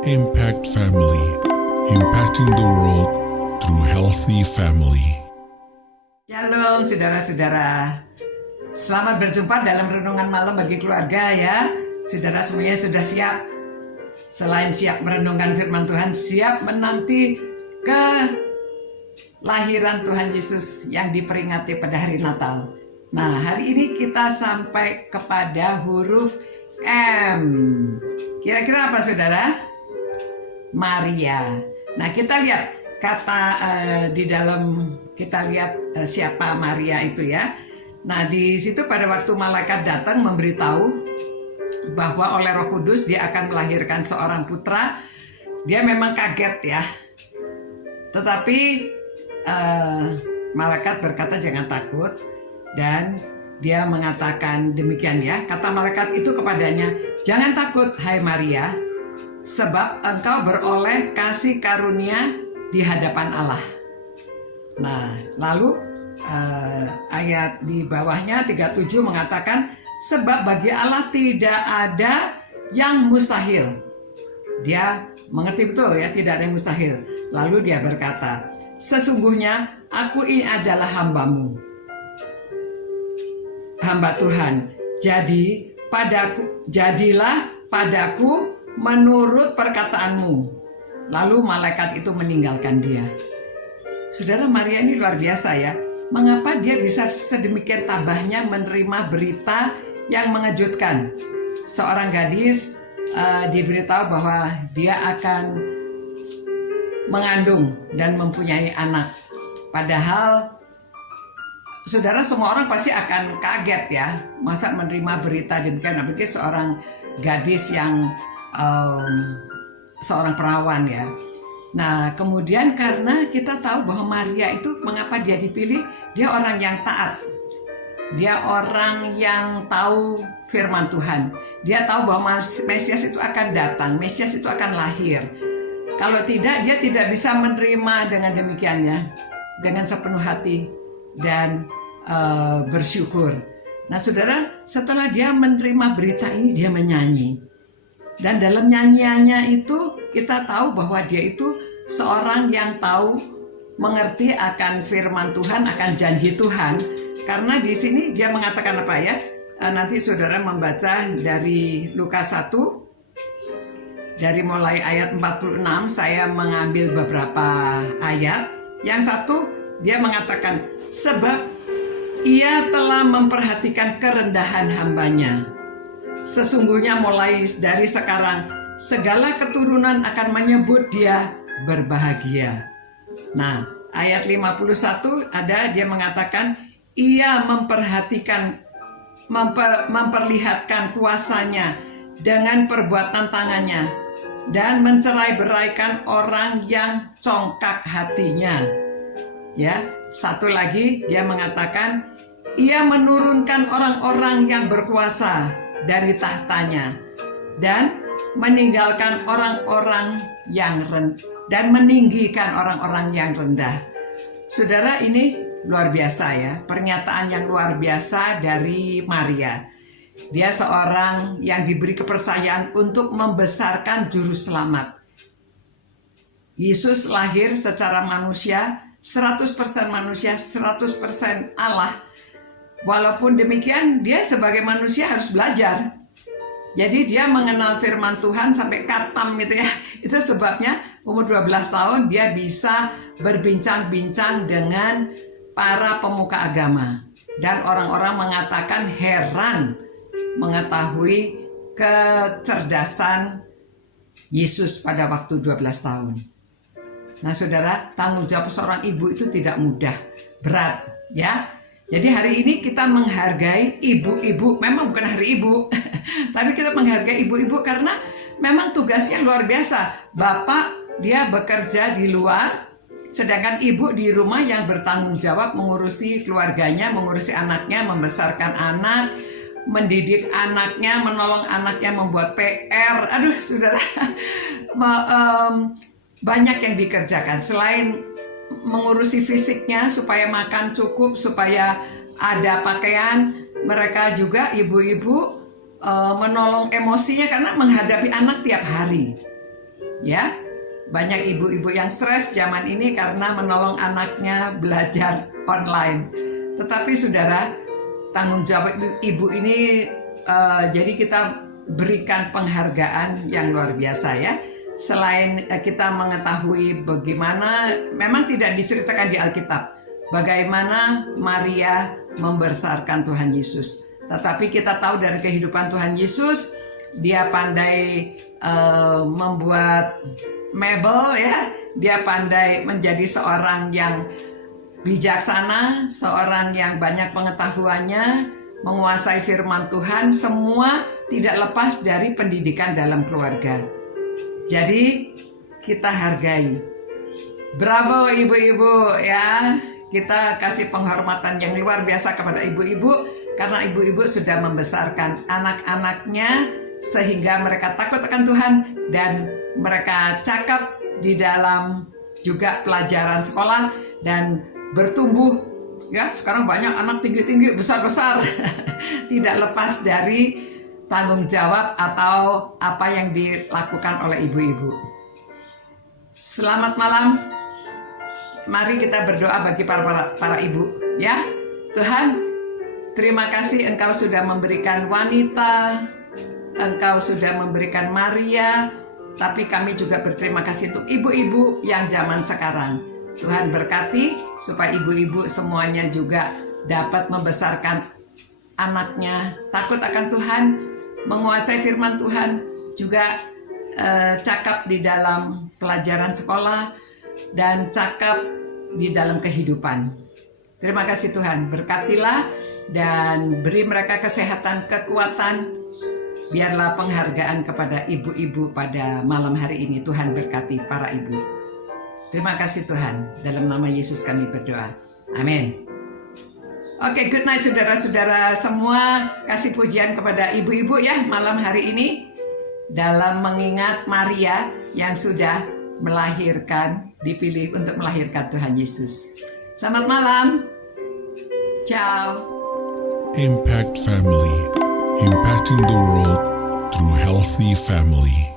Impact Family, impacting the world through healthy family. Shalom saudara-saudara. Selamat berjumpa dalam renungan malam bagi keluarga ya. Saudara semuanya sudah siap? Selain siap merenungkan firman Tuhan, siap menanti kelahiran Tuhan Yesus yang diperingati pada hari Natal. Nah, hari ini kita sampai kepada huruf M. Kira-kira apa saudara? Maria. Nah, kita lihat kata di dalam kita lihat siapa Maria itu ya. Nah, di situ pada waktu malaikat datang memberitahu bahwa oleh Roh Kudus dia akan melahirkan seorang putra, dia memang kaget ya. Tetapi malaikat berkata jangan takut, dan dia mengatakan demikian ya. Kata malaikat itu kepadanya, jangan takut hai Maria, sebab engkau beroleh kasih karunia di hadapan Allah. Nah, lalu ayat di bawahnya 37 mengatakan, sebab bagi Allah tidak ada yang mustahil. Dia mengerti betul ya, tidak ada yang mustahil. Lalu dia berkata, sesungguhnya aku ini adalah hambamu, hamba Tuhan. Jadilah padaku menurut perkataanmu. Lalu malaikat itu meninggalkan dia. Saudara, Maria ini luar biasa ya. Mengapa dia bisa sedemikian tabahnya menerima berita yang mengejutkan? Seorang gadis diberitahu bahwa dia akan mengandung dan mempunyai anak. Padahal saudara, semua orang pasti akan kaget ya. Masa menerima berita demikian, apalagi seorang gadis yang seorang perawan ya. Nah, kemudian karena kita tahu bahwa Maria itu mengapa dia dipilih, dia orang yang taat. Dia orang yang tahu firman Tuhan. Dia tahu bahwa Mesias itu akan datang, Mesias itu akan lahir. Kalau tidak, dia tidak bisa menerima dengan demikiannya, dengan sepenuh hati dan bersyukur. Nah, saudara, setelah dia menerima berita ini, dia menyanyi. Dan dalam nyanyiannya itu kita tahu bahwa dia itu seorang yang tahu, mengerti akan firman Tuhan, akan janji Tuhan. Karena di sini dia mengatakan apa ya? Nanti saudara membaca dari Lukas 1, dari mulai ayat 46, saya mengambil beberapa ayat. Yang satu, dia mengatakan, sebab ia telah memperhatikan kerendahan hambanya. Sesungguhnya mulai dari sekarang segala keturunan akan menyebut dia berbahagia. Nah, ayat 51 ada dia mengatakan ia memperlihatkan kuasanya dengan perbuatan tangannya dan mencerai-beraikan orang yang congkak hatinya. Ya, satu lagi dia mengatakan ia menurunkan orang-orang yang berkuasa dari tahtanya dan meninggalkan orang-orang yang dan meninggikan orang-orang yang rendah. Saudara, ini luar biasa ya, pernyataan yang luar biasa dari Maria. Dia seorang yang diberi kepercayaan untuk membesarkan juru selamat. Yesus lahir secara manusia, 100% manusia, 100% Allah. Walaupun demikian, dia sebagai manusia harus belajar. Jadi dia mengenal firman Tuhan sampai khatam gitu ya. Itu sebabnya umur 12 tahun dia bisa berbincang-bincang dengan para pemuka agama. Dan orang-orang mengatakan heran mengetahui kecerdasan Yesus pada waktu 12 tahun. Nah saudara, tanggung jawab seorang ibu itu tidak mudah, berat ya. Jadi hari ini kita menghargai ibu-ibu, memang bukan hari ibu, tapi kita menghargai ibu-ibu karena memang tugasnya luar biasa. Bapak dia bekerja di luar, sedangkan ibu di rumah yang bertanggung jawab mengurusi keluarganya, mengurusi anaknya, membesarkan anak, mendidik anaknya, menolong anaknya, membuat PR. Aduh saudara, banyak yang dikerjakan. Selain mengurusi fisiknya supaya makan cukup, supaya ada pakaian, mereka juga ibu-ibu menolong emosinya karena menghadapi anak tiap hari. ya. Banyak ibu-ibu yang stres zaman ini karena menolong anaknya belajar online. Tetapi saudara, tanggung jawab ibu ini jadi kita berikan penghargaan yang luar biasa ya. Selain kita mengetahui bagaimana, memang tidak diceritakan di Alkitab, bagaimana Maria membesarkan Tuhan Yesus. Tetapi kita tahu dari kehidupan Tuhan Yesus, dia pandai membuat mebel ya. Dia pandai menjadi seorang yang bijaksana, seorang yang banyak pengetahuannya, menguasai firman Tuhan, semua tidak lepas dari pendidikan dalam keluarga. Jadi kita hargai. Bravo ibu-ibu ya. Kita kasih penghormatan yang luar biasa kepada ibu-ibu karena ibu-ibu sudah membesarkan anak-anaknya sehingga mereka takut akan Tuhan dan mereka cakap di dalam juga pelajaran sekolah dan bertumbuh ya. Sekarang banyak anak tinggi-tinggi, besar-besar. Tidak lepas dari tanggung jawab atau apa yang dilakukan oleh ibu-ibu. Selamat malam. Mari kita berdoa bagi para ibu ya. Tuhan, terima kasih Engkau sudah memberikan wanita, Engkau sudah memberikan Maria, tapi kami juga berterima kasih untuk ibu-ibu yang zaman sekarang. Tuhan berkati supaya ibu-ibu semuanya juga dapat membesarkan anaknya takut akan Tuhan, menguasai firman Tuhan, juga cakap di dalam pelajaran sekolah dan cakap di dalam kehidupan. Terima kasih Tuhan, berkatilah dan beri mereka kesehatan, kekuatan. Biarlah penghargaan kepada ibu-ibu pada malam hari ini. Tuhan berkati para ibu. Terima kasih Tuhan. Dalam nama Yesus kami berdoa. Amin. Oke, good night saudara-saudara semua. Kasih pujian kepada ibu-ibu ya malam hari ini. Dalam mengingat Maria yang sudah melahirkan, dipilih untuk melahirkan Tuhan Yesus. Selamat malam. Ciao. Impact Family, impacting the world through healthy family.